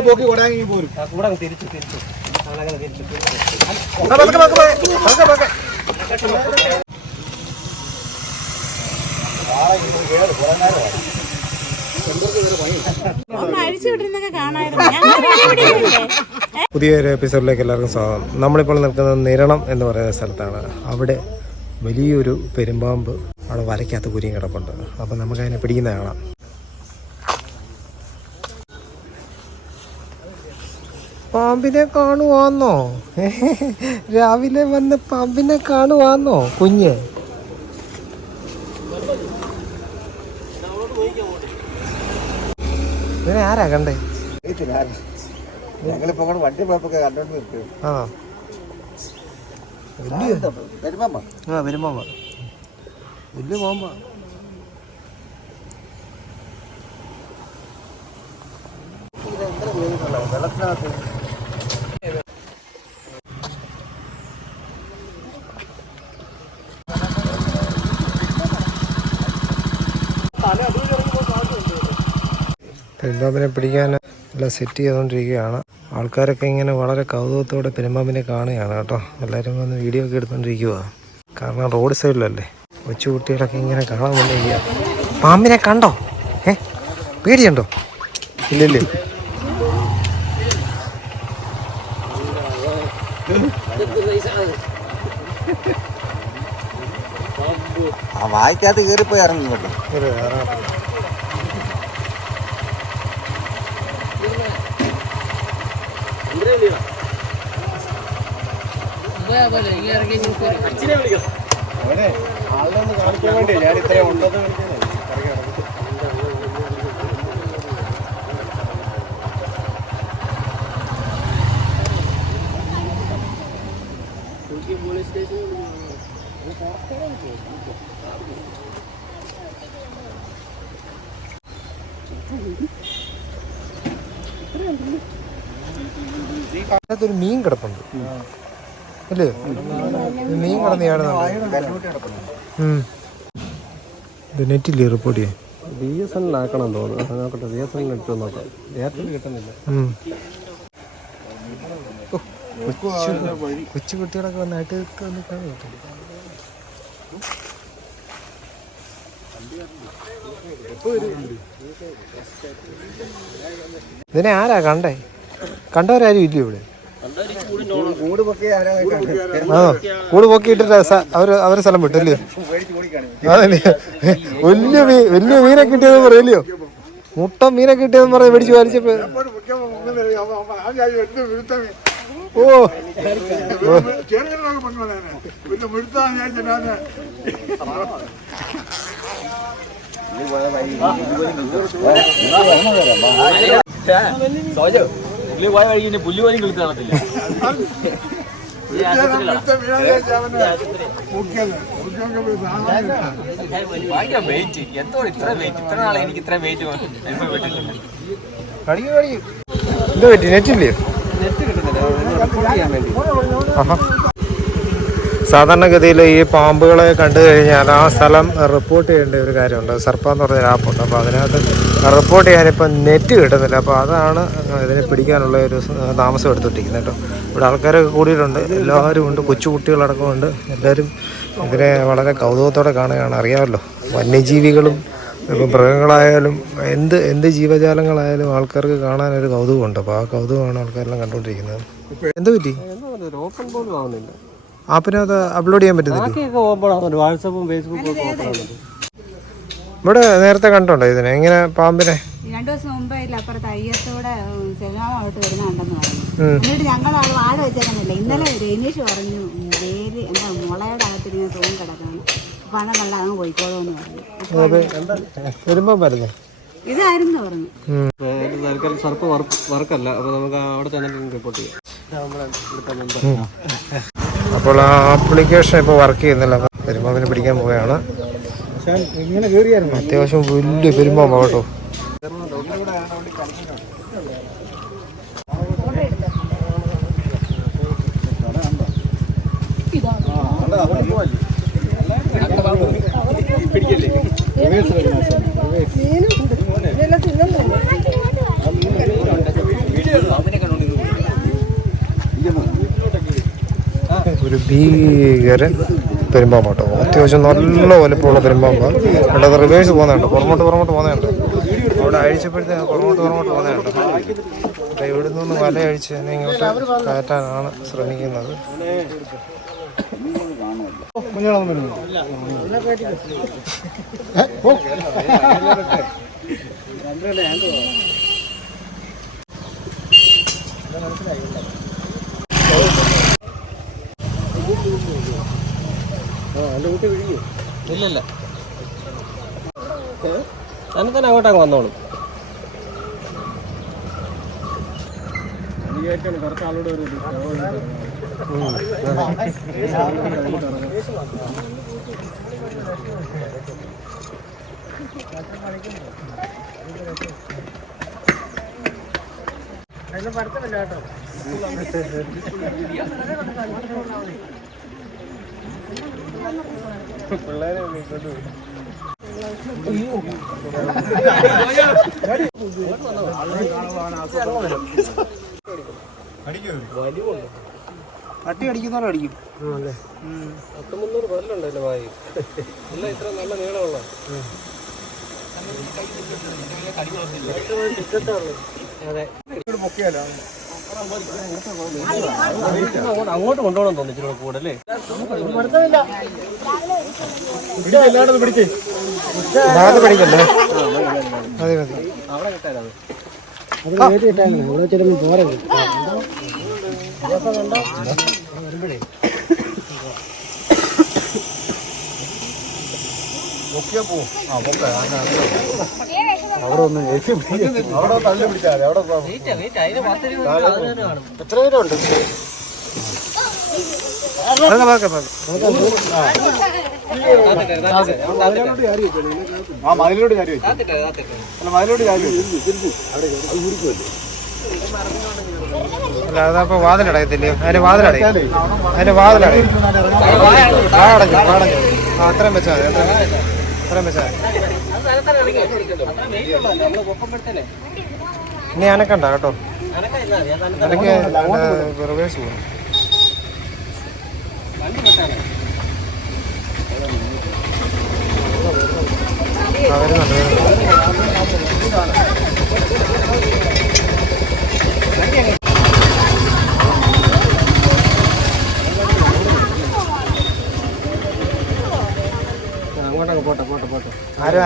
നമ്മൾ പോക്കി കൊടാങ്ങി പോരും. കൂടെ തിരിച്ചു തിരിച്ചു. അങ്ങനെ തിരിച്ചു. ഒന്ന് അഴിച്ചു വിട്ടിരുന്നൊക്കെ കാണായിരുന്നു. ഞാൻ പുതിയൊരു എപ്പിസോഡിലേക്ക് എല്ലാവർക്കും സ്വാഗതം. നമ്മളിപ്പോൾ നിൽക്കുന്നത് നിരണം എന്ന് പറയുന്ന സ്ഥലത്താണ്. അവിടെ വലിയൊരു പെരുമ്പാമ്പ് അവിടെ വരയ്ക്കാത്ത കുരിയും കിടപ്പുണ്ട്. അപ്പം നമുക്ക് അതിനെ പിടിക്കുന്ന കാണാം. പാമ്പിനെ കാണുവാന്നോ? രാവിലെ വന്ന് പാമ്പിനെ കാണുവാന്നോ കുഞ്ഞ്? ഇതിനെ ആരാ കണ്ടേ? ഞങ്ങളിപ്പോ വണ്ടി പോയപ്പോ കണ്ടോണ്ട് നിൽക്കും. ആ വലിയ വരുമ്പോ വലിയ പാമ്പാ പെരുമ്പാമ്പിനെ പിടിക്കാൻ എല്ലാം സെറ്റ് ചെയ്തുകൊണ്ടിരിക്കുകയാണ്. ആൾക്കാരൊക്കെ ഇങ്ങനെ വളരെ കൗതുകത്തോടെ പെരുമ്പാമ്പിനെ കാണുകയാണ് കേട്ടോ. എല്ലാവരും വന്ന് വീഡിയോ ഒക്കെ എടുത്തുകൊണ്ടിരിക്കുക കാരണം റോഡ് സൈഡിലല്ലേ കൊച്ചു കുട്ടികളൊക്കെ ഇങ്ങനെ കാണാൻ വന്നിരിക്കുക പാമ്പിനെ കണ്ടോ? ഏ? പേടിയുണ്ടോ? ഇല്ലല്ലേ. ആ വായിക്കകത്ത് കയറിപ്പോയി ഇറങ്ങി കേട്ടോ ഒരു വേറെ അവനെ ആളിനൊന്ന് കാണിക്കാൻ വേണ്ടി. ഞാൻ ഇത്രയും ഉണ്ടെന്ന് അതിനകത്തൊരു മീൻ കിടപ്പുണ്ട്. അല്ലേ? ഒരു മീൻ കിടന്ന് ചാടുന്നുണ്ട് നെറ്റില്ലേ റിപ്പോർട്ട് ചെയ്യാൻ ബി എസ് എൻ ആക്കണം തോന്നുന്നു. നോക്കട്ടെ ബി എസ് എൻ എടുത്ത് നോക്കാം. എയർടെൽ കിട്ടുന്നില്ല. കൊച്ചു കുട്ടികളൊക്കെ വന്നായിട്ട് ഒന്ന് കാണും ഇതിനെ ആരാ കണ്ടേ? കണ്ടവരാരും ഇല്ല ഇവിടെ? കൂട് പൊക്കി ആരാ കൂട് പൊക്കിയിട്ടിട്ട് അവർ അവരെ സ്ഥലം വിട്ടല്ലേ അതല്ലേ വലിയ വലിയ മീനെ കിട്ടിയതെന്ന് പറയല്ലയോ മുട്ട മീനെ കിട്ടിയതെന്ന് പറയാ മേടിച്ചു വലിച്ചപ്പോ ഓ പുള്ളി പോയ വഴി ഇനി പുല്ല് പോലും കിളുത്ത് കാണത്തില്ല. ഭയങ്കര വെയിറ്റ് എന്തോ ഇത്ര വെയിറ്റ് ഇത്ര നാളെ എനിക്ക് ഇത്ര വെയിറ്റ് പറ്റി? നെറ്റില്ലേ? നെറ്റ് കിട്ടുന്നില്ല. സാധാരണഗതിയിൽ ഈ പാമ്പുകളെ കണ്ടു കഴിഞ്ഞാൽ ആ സ്ഥലം റിപ്പോർട്ട് ചെയ്യേണ്ട ഒരു കാര്യമുണ്ട്. സർപ്പ എന്ന് പറഞ്ഞ ആപ്പുണ്ട് അപ്പോൾ അതിനകത്ത് റിപ്പോർട്ട് ചെയ്യാനിപ്പം നെറ്റ് കിട്ടുന്നില്ല. അപ്പോൾ അതാണ് ഇതിനെ പിടിക്കാനുള്ള ഒരു താമസം എടുത്തിട്ടിരിക്കുന്നത് കേട്ടോ. ഇവിടെ ആൾക്കാരൊക്കെ കൂടിയിട്ടുണ്ട്. എല്ലാവരും ഉണ്ട്. കൊച്ചു കുട്ടികളടക്കമുണ്ട് എല്ലാവരും ഇതിനെ വളരെ കൗതുകത്തോടെ കാണുകയാണ്. അറിയാമല്ലോ. വന്യജീവികളും ഇപ്പം മൃഗങ്ങളായാലും എന്ത് എന്ത് ജീവജാലങ്ങളായാലും ആൾക്കാർക്ക് കാണാനൊരു കൗതുകമുണ്ട്. അപ്പോൾ ആ കൗതുകമാണ് ആൾക്കാരെല്ലാം കണ്ടുകൊണ്ടിരിക്കുന്നത്. എന്ത് പറ്റി? ഓപ്പൺ പോലും ആവുന്നില്ല ആപ്പിനകത്ത് അപ്ലോഡ് ചെയ്യാൻ പറ്റുന്നില്ല ബാക്കിയൊക്കെ ഓപ്പൺ ആവുന്നുണ്ട് വാട്സപ്പും ഫേസ്ബുക്കും ഒക്കെ ഓപ്പൺ ആവുന്നുണ്ട് ഇവിടെ നേരത്തെ കണ്ടുണ്ടോ ഇതിനെ? ഇങ്ങനെ പാമ്പിനെ? രണ്ടു ദിവസം മുമ്പേ ഇല്ല അപ്പുറത്ത് അയ്യത്തൂടെ സെലാമോട്ട് വരുന്നുണ്ടെന്ന് പറഞ്ഞു. ഉം. എന്നിട്ട് ഞങ്ങൾ അത് വാഴ വെച്ചേക്കുന്നില്ല. ഇന്നലെ രനീഷ് പറഞ്ഞു ഉം, വേര് എന്താ മുളയുടെ അകത്തിരിങ്ങനെ തൂങ്ങി കിടക്കാണ് പണം കണ്ട അങ്ങ് പോയിക്കോളൂന്ന് പറഞ്ഞു. വരുമ്പം വരുന്നേ. ഇതായിരുന്നു പറഞ്ഞു. തൽക്കാലം സർപ്പ് വർക്കല്ല. അപ്പൊ നമുക്ക് അവിടെ തന്നെ റിപ്പോർട്ട് ചെയ്യാം. അപ്പോൾ ആ ആപ്ലിക്കേഷൻ ഇപ്പോൾ വർക്ക് ചെയ്യുന്നില്ല. പെരുമ്പാമ്പിനെ പിടിക്കാൻ പോവുകയാണ്. അത്യാവശ്യം വലിയ പെരുമ്പാമ്പാ കേട്ടോ ഒരു ഭീകര പെരുമ്പാമ്പാട്ടോ. അത്യാവശ്യം നല്ല വലുപ്പമുള്ള പെരുമ്പാമ്പ് കണ്ടത് റിവേഴ്സ് പോകുന്നുണ്ട് പുറമോട്ട് പുറമോട്ട് പോകുന്നുണ്ട് അവിടെ അഴിച്ചപ്പോഴത്തേക്ക് പുറമോട്ട് പുറമോട്ട് പോകുന്നുണ്ട് അപ്പം ഇവിടെ നിന്ന് വല അഴിച്ച് തന്നെ ഇങ്ങോട്ട് കയറ്റാനാണ് ശ്രമിക്കുന്നത്. ഇല്ലല്ല. തന്നെ തന്നെ അങ്ങോട്ടങ്ങ് വന്നോളും. പഠിത്തമില്ല ആളോട് അട്ടി അടിക്കുന്നവരും അടിക്കും പത്ത് മുന്നൂറ് പല്ലുണ്ടല്ലോ വായി ഇല്ല ഇത്ര നല്ല നീളമുള്ള അതെ അങ്ങോട്ട് അങ്ങോട്ട് കൊണ്ടുപോകണം തോന്നി കൂടല്ലേ കൂടെ അല്ലേ അതെ പഠിക്കല്ലേ മതി മതി അവിടെ കിട്ടാനത് അവിടെ തള്ളി പിടിച്ചാൽ അവിടെ പത്ത് രൂപ അതിന് കാണും എത്ര പേരും ഉണ്ട്? ആ അല്ല ചാരി വെച്ചു. അല്ല അതപ്പോ വാതിലടയത്തില്ലയോ അതിന്റെ വാതിലടയും അതിന്റെ വാതിലടയും ആ അത്രയും വെച്ചാൽ മതി അത്രയും ഇനി അനക്കണ്ട കേട്ടോ. എനിക്ക് റിവേഴ്സ് പോകും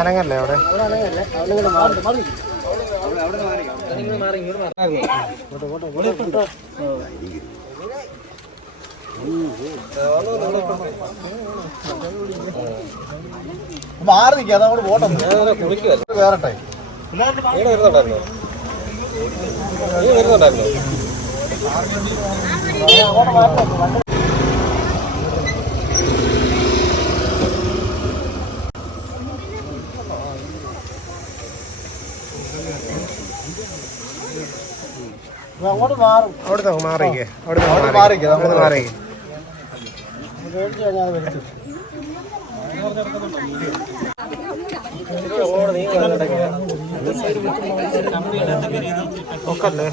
അനങ്ങല്ലേ അവിടെ? പോട്ടെ. നീ വരുന്നുണ്ടായിരുന്നോ അങ്ങോട്ട് മാറും. അവിടുത്തെ മാറിക്കേ. അവിടുത്തെ മാറിക്ക്, അവിടുന്ന് മാറിക്കേ. ഒക്കല്ലേ?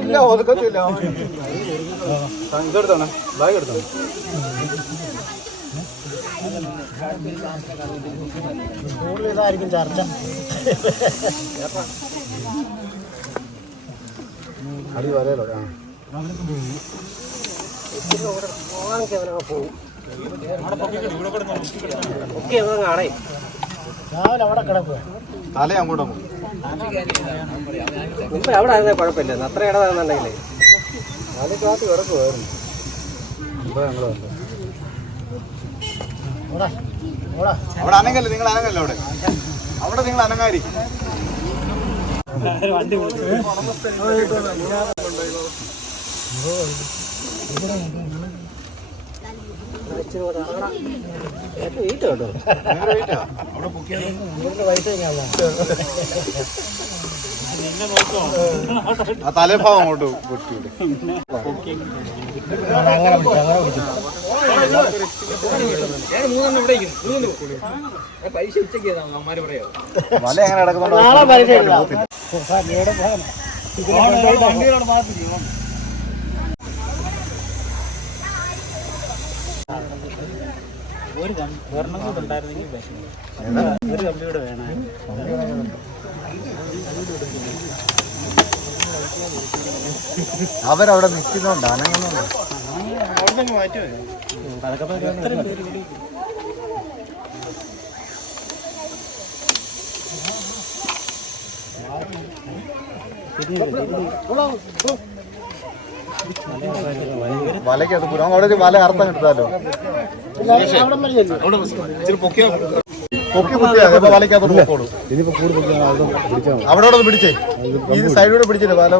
ഇല്ല ഒതുക്കത്തില്ല. ഇതെടുത്താണ്. ബാഗ് എടുത്താണ്. ഇതായിരിക്കും ചർച്ച. അടി വരല്ലോ ആ. ഒക്കെ അടയും രാവിലെ അവിടെ കിടക്കുക. തല അങ്ങോട്ട് മുമ്പ് അവിടെ ആയിരുന്നേ കുഴപ്പമില്ല. അത്ര ഇടതാണെന്നുണ്ടെങ്കിലേ തല കാത്ത് കിടക്കുമായിരുന്നു ഇപ്പൊ ഞങ്ങൾ വന്നു. അവിടെ അനങ്ങല്ലേ? നിങ്ങൾ അനങ്ങല്ല അവിടെ? അവിടെ നിങ്ങൾ അനങ്ങായിരിക്കും വണ്ടി കേട്ടോ ഭയങ്കര വെയിറ്റാ അവിടെ ബുക്ക് ചെയ്ത് ആ തലഭാവം അങ്ങോട്ട് പൊട്ടിവിടെ അങ്ങനെ പിടിച്ചു അങ്ങനെ പിടിച്ചു ഞാൻ മൂന്നെണ്ണം ഇവിടെ ഇരിക്കുന്നു. ഒരെണ്ണം കൂടെ ഉണ്ടായിരുന്നെങ്കിൽ ഒരു കമ്പ്യൂട്ടർ കിടക്കുന്നുണ്ടോ അവരവിടെ നിൽക്കുന്നുണ്ട് അനങ്ങുന്നുണ്ട്. വലയ്ക്ക് അത് പുറം അവിടെ ഒരു വല അർത്ഥം കിട്ടാലോ പൊക്കി പൊക്കോളൂ ഇനിയിപ്പോ അവിടെ അവിടെ പിടിച്ചേ ഈ സൈഡിലൂടെ പിടിച്ചില്ല വല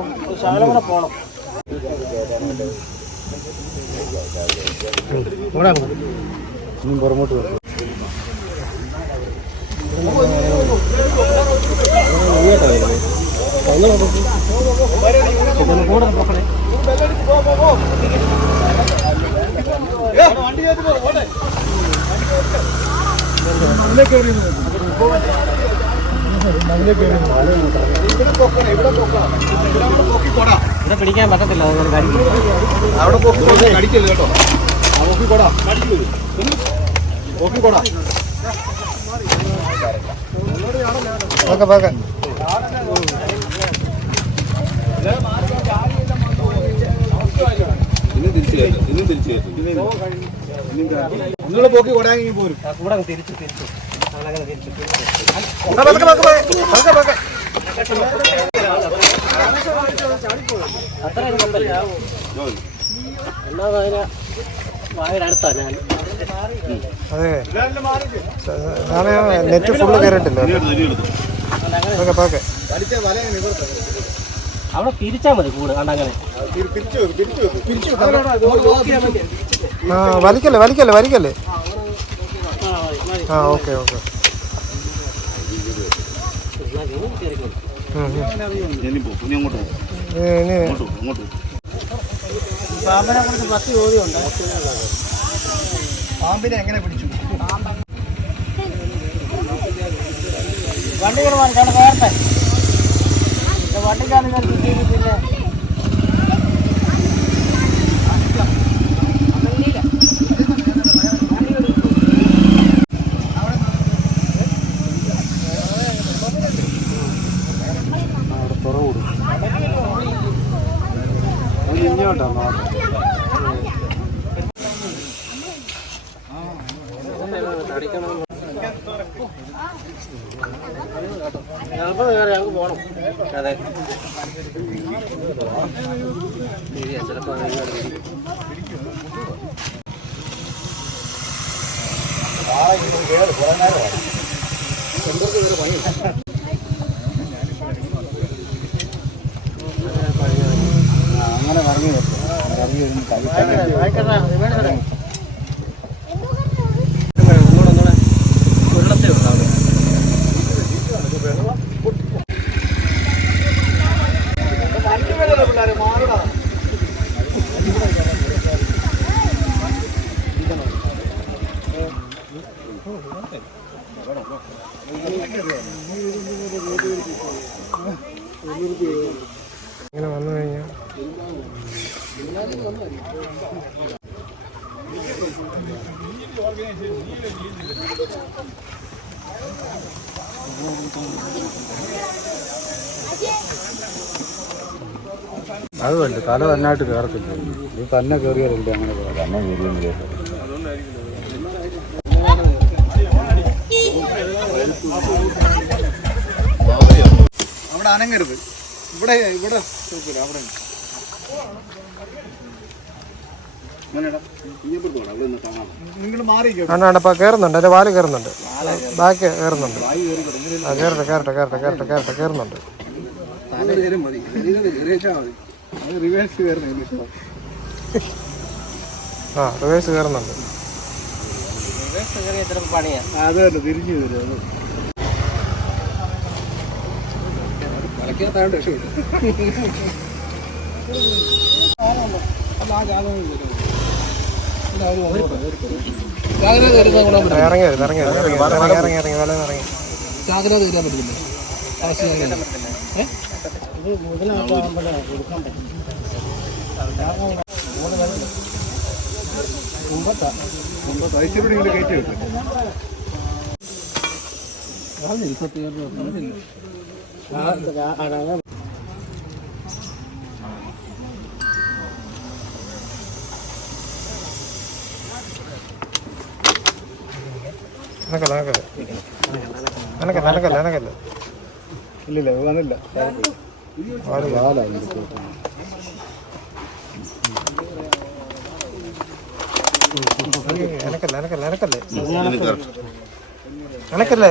ഇനിയും പുറമോട്ട് വരും ഇവിടെ പിടിക്കാൻ പറ്റത്തില്ല അവിടെ പൊക്കി കടിക്കല്ലോ കേട്ടോ. പൊക്കിക്കോടാ പൊക്കിക്കോടാ ഓക്കെ പോക്കെ നിങ്ങൾ പോക്കി കൊടാങ്ങി പോരും. തിരിച്ചു തിരിച്ചു അതെ നെറ്റ് ഫുള്ള് കയറിട്ടില്ല ഓക്കെ പോക്കെ അവിടെ തിരിച്ചാ മതി കൂട്. കണ്ടങ്ങനെ. ആ വലിക്കല്ലേ വലിക്കല്ലേ വലിക്കല്ലേ? ആ ഓക്കെ ഓക്കെ. പാമ്പിനെ പാമ്പനെ കുറിച്ച് പത്ത് ചോദ്യമുണ്ട്. പാമ്പിനെ എങ്ങനെ പിടിച്ചു? വണ്ടി കിടവാൻ നേരത്തെ வண்டிக்காரங்க അതെ തല തന്നായിട്ട് കയറത്തില്ല. ഇത് തന്നെ കയറിയതല്ലേ അങ്ങനെ തന്നെ അവിടെ അനങ്ങരുത്. ഇവിടെ ഇവിടെ അവിടെ. നിങ്ങൾ മാറി ആണ് ആണ്ടപ്പാ കയറുന്നുണ്ട്. എന്റെ വാൽ കയറുന്നുണ്ട്. ബാക്ക് കയറുന്നുണ്ട്. ആ കയറട്ടെ കയറട്ടെ കയറട്ടെ കയറട്ടെ കയറട്ടെ കയറുന്നുണ്ട്. റിവേഴ്സ് കയറുന്നില്ല ഇഷ്ടം ആ റിവേഴ്സ് കയറുന്നുണ്ട്. അത് തന്നെ തിരിഞ്ഞു വരും അത്. ജാഗ്രത പറ്റില്ല. ഇറങ്ങി ഇറങ്ങി ഇറങ്ങി ഇറങ്ങി ഇറങ്ങി ഇറങ്ങി വല അനക്കല്ല അനക്കല്ല അനക്കല്ല അനക്കല്ല അനക്കല്ല ഇല്ലില്ല വന്നില്ല അനക്കല്ല അനക്കല്ല അനക്കല്ലേ അനക്കല്ലേ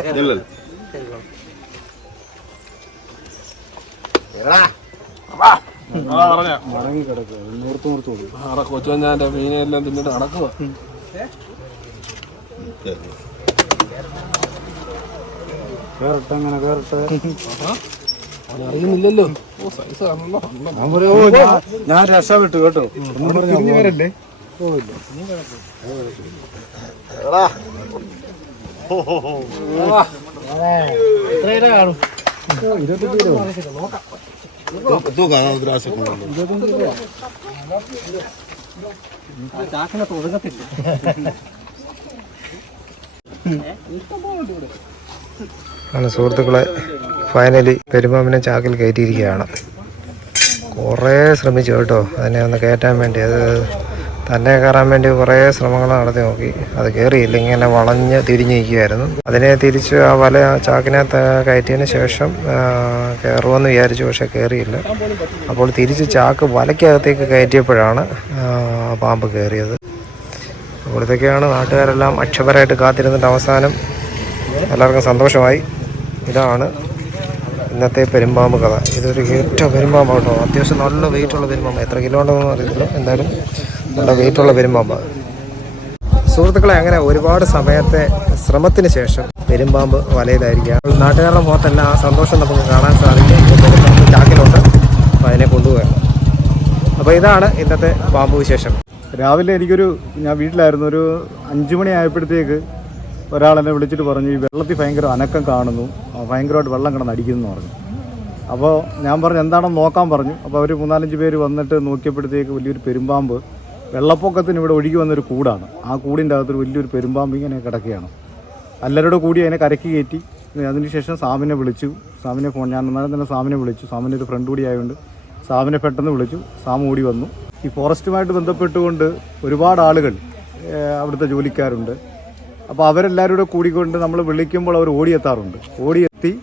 മടങ്ങി കിടക്കുക നൂർത്ത് നൂർത്ത് കൊടുക്കും ആടെ കൊച്ചുവഞ്ഞാന്റെ മീനെല്ലാം തിന്നിട്ട് നടക്കുക കേറട്ടെ അങ്ങനെ കേറട്ടെ. അറിയുന്നില്ലല്ലോ. ഞാൻ രക്ഷപ്പെട്ടു കേട്ടോ. ഒന്നും വരല്ലേ ചാക്കിനകത്ത് ഒതുങ്ങത്തില്ല ആണ്. സുഹൃത്തുക്കളെ ഫൈനലി പെരുമാമിനെ ചാക്കിൽ കയറ്റിയിരിക്കുകയാണ്. കുറേ ശ്രമിച്ചു കേട്ടോ അതിനെ ഒന്ന് കയറ്റാൻ വേണ്ടി. അത് തന്നെ കയറാൻ വേണ്ടി കുറേ ശ്രമങ്ങൾ നടത്തി നോക്കി. അത് കയറിയില്ല ഇങ്ങനെ വളഞ്ഞ് തിരിഞ്ഞ് നിൽക്കുകയായിരുന്നു. അതിനെ തിരിച്ച് ആ വല ചാക്കിനെ കയറ്റിയതിന് ശേഷം കയറുമെന്ന് വിചാരിച്ചു പക്ഷെ കയറിയില്ല. അപ്പോൾ തിരിച്ച് ചാക്ക് വലയ്ക്കകത്തേക്ക് കയറ്റിയപ്പോഴാണ് പാമ്പ് കയറിയത്. അപ്പോഴത്തേക്കാണ് നാട്ടുകാരെല്ലാം അക്ഷപരമായിട്ട് കാത്തിരുന്നിട്ട് അവസാനം എല്ലാവർക്കും സന്തോഷമായി. ഇതാണ് ഇന്നത്തെ പെരുമ്പാമ്പ് കഥ. ഇതൊരു ഏറ്റവും പെരുമ്പാമ്പ് കേട്ടോ. അത്യാവശ്യം നല്ല വെയിറ്റുള്ള പെരുമ്പാമ്പ്. എത്ര കിലോ ഉണ്ടെന്ന് അറിയത്തില്ല. എന്തായാലും നല്ല വെയിറ്റുള്ള പെരുമ്പാമ്പ്. സുഹൃത്തുക്കളെ അങ്ങനെ ഒരുപാട് സമയത്തെ ശ്രമത്തിന് ശേഷം പെരുമ്പാമ്പ് വലയിലായിരിക്കുക നാട്ടുകാരുടെ മുഖത്തെല്ലാം ആ സന്തോഷം നമുക്ക് കാണാൻ സാധിക്കും. ചാക്കിലുണ്ട്. അപ്പോൾ അതിനെ കൊണ്ടുപോവുകയാണ് അപ്പോൾ ഇതാണ് ഇന്നത്തെ പാമ്പ് വിശേഷം. രാവിലെ എനിക്കൊരു ഞാൻ വീട്ടിലായിരുന്നു. ഒരു അഞ്ചു മണി ആയപ്പോഴത്തേക്ക് ഒരാളെന്നെ വിളിച്ചിട്ട് പറഞ്ഞു ഈ വെള്ളത്തിൽ ഭയങ്കര അനക്കം കാണുന്നു. ഭയങ്കരമായിട്ട് വെള്ളം കിടന്ന് അടിക്കുന്നു എന്ന് പറഞ്ഞു. അപ്പോൾ ഞാൻ പറഞ്ഞു എന്താണെന്ന് നോക്കാൻ പറഞ്ഞു. അപ്പോൾ അവർ മൂന്നാലഞ്ച് പേര് വന്നിട്ട് നോക്കിയപ്പോഴത്തേക്ക് വലിയൊരു പെരുമ്പാമ്പ് വെള്ളപ്പൊക്കത്തിന് ഇവിടെ ഒഴുകി വന്നൊരു കൂടാണ്. ആ കൂടിന്റെ അകത്തൊരു വലിയൊരു പെരുമ്പാമ്പ് ഇങ്ങനെ കിടക്കുകയാണ്. എല്ലാവരോട് കൂടി അതിനെ കരക്കി കയറ്റി. അതിനുശേഷം സാമിനെ വിളിച്ചു. സാമിനെ ഫോൺ ഞാൻ അന്നേരം തന്നെ സാമിനെ വിളിച്ചു. സാമിന്റെ ഒരു ഫ്രണ്ട് കൂടി ആയതുകൊണ്ട് സാമിനെ പെട്ടെന്ന് വിളിച്ചു. സാം ഓടി വന്നു. ഈ ഫോറസ്റ്റുമായിട്ട് ബന്ധപ്പെട്ടുകൊണ്ട് ഒരുപാട് ആളുകൾ അവിടുത്തെ ജോലിക്കാരുണ്ട്. അപ്പോൾ അവരെല്ലാവരും കൂടെ കൂടിക്കൊണ്ട് നമ്മൾ വിളിക്കുമ്പോൾ അവർ ഓടിയെത്താറുണ്ട്. ഓടിയെത്തി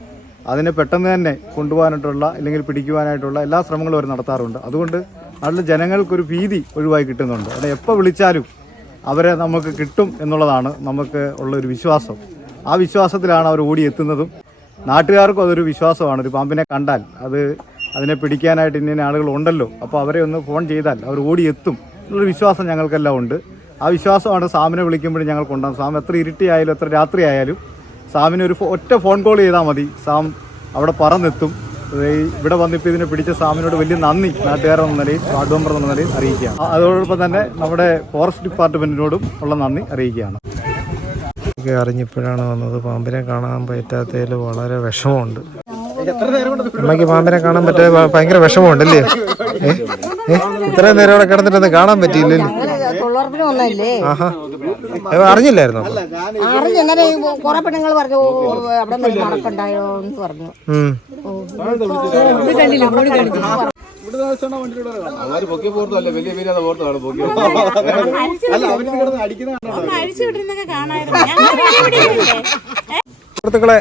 അതിനെ പെട്ടെന്ന് തന്നെ കൊണ്ടുപോകാനായിട്ടുള്ള അല്ലെങ്കിൽ പിടിക്കുവാനായിട്ടുള്ള എല്ലാ ശ്രമങ്ങളും അവർ നടത്താറുണ്ട്. അതുകൊണ്ട് നാട്ടിലെ ജനങ്ങൾക്കൊരു ഭീതി ഒഴിവായി കിട്ടുന്നുണ്ട്. അവിടെ എപ്പോൾ വിളിച്ചാലും അവരെ നമുക്ക് കിട്ടും എന്നുള്ളതാണ് നമുക്ക് ഉള്ളൊരു വിശ്വാസം. ആ വിശ്വാസത്തിലാണ് അവർ ഓടിയെത്തുന്നതും. നാട്ടുകാർക്കും അതൊരു വിശ്വാസമാണ്. ഒരു പാമ്പിനെ കണ്ടാൽ അത് അതിനെ പിടിക്കാനായിട്ട് ഇന്ന ആളുകൾ ഉണ്ടല്ലോ. അപ്പോൾ അവരെ ഒന്ന് ഫോൺ ചെയ്താൽ അവർ ഓടിയെത്തും. എന്നുള്ളൊരു വിശ്വാസം ഞങ്ങൾക്കെല്ലാം ഉണ്ട്. ആ വിശ്വാസമാണ് സാമിനെ വിളിക്കുമ്പോഴും ഞങ്ങൾക്കുണ്ടാകും സാം എത്ര ഇരുട്ടിയായാലും എത്ര രാത്രി ആയാലും സാമിന് ഒരു ഒറ്റ ഫോൺ കോൾ ചെയ്താൽ മതി. സാം അവിടെ പറന്നെത്തും. ഇവിടെ വന്നിപ്പോൾ ഇതിനെ പിടിച്ച സാമിനോട് വലിയ നന്ദി. നാട്ടുകാരെന്ന നിലയിൽ വാർഡ് മെമ്പർ എന്ന നിലയിൽ അറിയിക്കുകയാണ്. അതോടൊപ്പം തന്നെ നമ്മുടെ ഫോറസ്റ്റ് ഡിപ്പാർട്ട്മെന്റിനോടും ഉള്ള നന്ദി അറിയിക്കുകയാണ്. അറിഞ്ഞപ്പോഴാണ് വന്നത് പാമ്പിനെ കാണാൻ പറ്റാത്തതിൽ വളരെ വിഷമമുണ്ട്. അമ്മയ്ക്ക് പാമ്പിനെ കാണാൻ പറ്റാതെ ഭയങ്കര വിഷമമുണ്ടല്ലേ? ഏ? ഏ? ഇത്രയും നേരം അവിടെ കിടന്നിട്ടൊന്നും കാണാൻ പറ്റിയില്ലല്ലോ. തൊഴിലുറപ്പിന് ഒന്നല്ലേ അറിഞ്ഞില്ലായിരുന്നു? അറിഞ്ഞു അങ്ങനെ കുറെ പെണ്ണുങ്ങൾ പറഞ്ഞു "ഓ, അവിടെ മണക്കുണ്ടായോ എന്ന് പറഞ്ഞു. അവർ പൊക്കി പോർത്തല്ലേ വലിയ വലിയ പോർത്താണ് പൊക്കി സുഹൃത്തുക്കളെ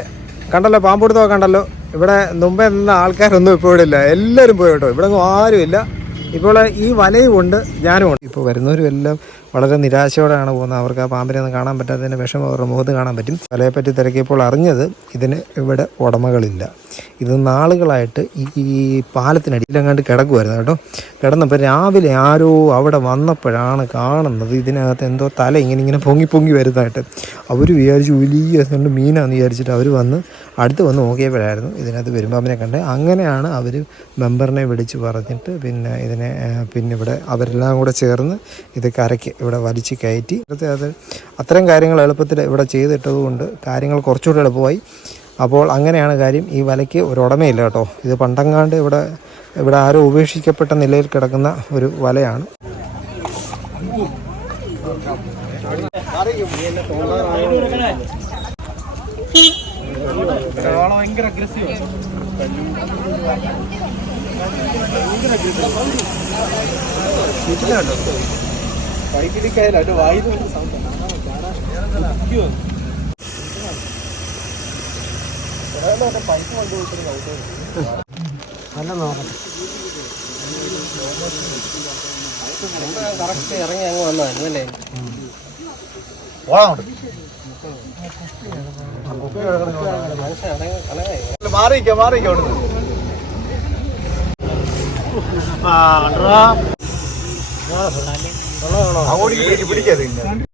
കണ്ടല്ലോ പാമ്പുടുത്തോ കണ്ടല്ലോ. ഇവിടെ മുമ്പേ നിന്ന ആൾക്കാരൊന്നും ഇപ്പോൾ ഇവിടെ ഇല്ല. എല്ലാവരും പോയി കേട്ടോ. ഇവിടെ ഒന്നും ആരും ഇല്ല. ഇപ്പോൾ ഈ വലയും ഉണ്ട് ഞാനും ഉണ്ട്. ഇപ്പോൾ വരുന്നവരും എല്ലാം വളരെ നിരാശയോടെയാണ് പോകുന്നത്. അവർക്ക് ആ പാമ്പിനെ ഒന്നും കാണാൻ പറ്റാത്തതിന്റെ വിഷമം അവരുടെ മുഖത്ത് കാണാൻ പറ്റും. തലയെപ്പറ്റി തിരക്കിയപ്പോൾ അറിഞ്ഞത് ഇതിന് ഇവിടെ ഉടമകളില്ല. ഇത് നാളുകളായിട്ട് ഈ പാലത്തിനടിയിലങ്ങാണ്ട് കിടക്കുമായിരുന്നു കേട്ടോ. കിടന്നപ്പോൾ രാവിലെ ആരോ അവിടെ വന്നപ്പോഴാണ് കാണുന്നത് ഇതിനകത്ത് എന്തോ തല ഇങ്ങനെ ഇങ്ങനെ പൊങ്ങി പൊങ്ങി വരുന്നതായിട്ട്. അവർ വിചാരിച്ചു വലിയ രണ്ട് മീനാന്ന് വിചാരിച്ചിട്ട് അവർ വന്ന് അടുത്ത് വന്ന് നോക്കിയപ്പോഴായിരുന്നു ഇതിനകത്ത് പെരുമ്പാമ്പിനെ കണ്ട്. അങ്ങനെയാണ് അവർ മെമ്പറിനെ വിളിച്ച് പറഞ്ഞിട്ട് പിന്നെ ഇതിനെ പിന്നെ ഇവിടെ അവരെല്ലാം കൂടെ ചേർന്ന് ഇത് കരയ്ക്ക് ഇവിടെ വലിച്ച് കയറ്റി. അത് അത്തരം കാര്യങ്ങൾ എളുപ്പത്തിൽ ഇവിടെ ചെയ്തിട്ടതുകൊണ്ട് കാര്യങ്ങൾ കുറച്ചുകൂടി എളുപ്പമായി. അപ്പോൾ അങ്ങനെയാണ് കാര്യം. ഈ വലയ്ക്ക് ഒരു ഉടമയില്ല കേട്ടോ. ഇത് പണ്ടങ്ങാണ്ട് ഇവിടെ ഇവിടെ ആരോ ഉപേക്ഷിക്കപ്പെട്ട നിലയിൽ കിടക്കുന്ന ഒരു വലയാണ്. കറക്റ്റ് ഇറങ്ങി അങ്ങ് വന്നതായിരുന്നു അല്ലേ മാറിയിക്ക മാറിയിക്ക അവിടുന്ന് അങ്ങോട്ട് പിടിക്കാതെ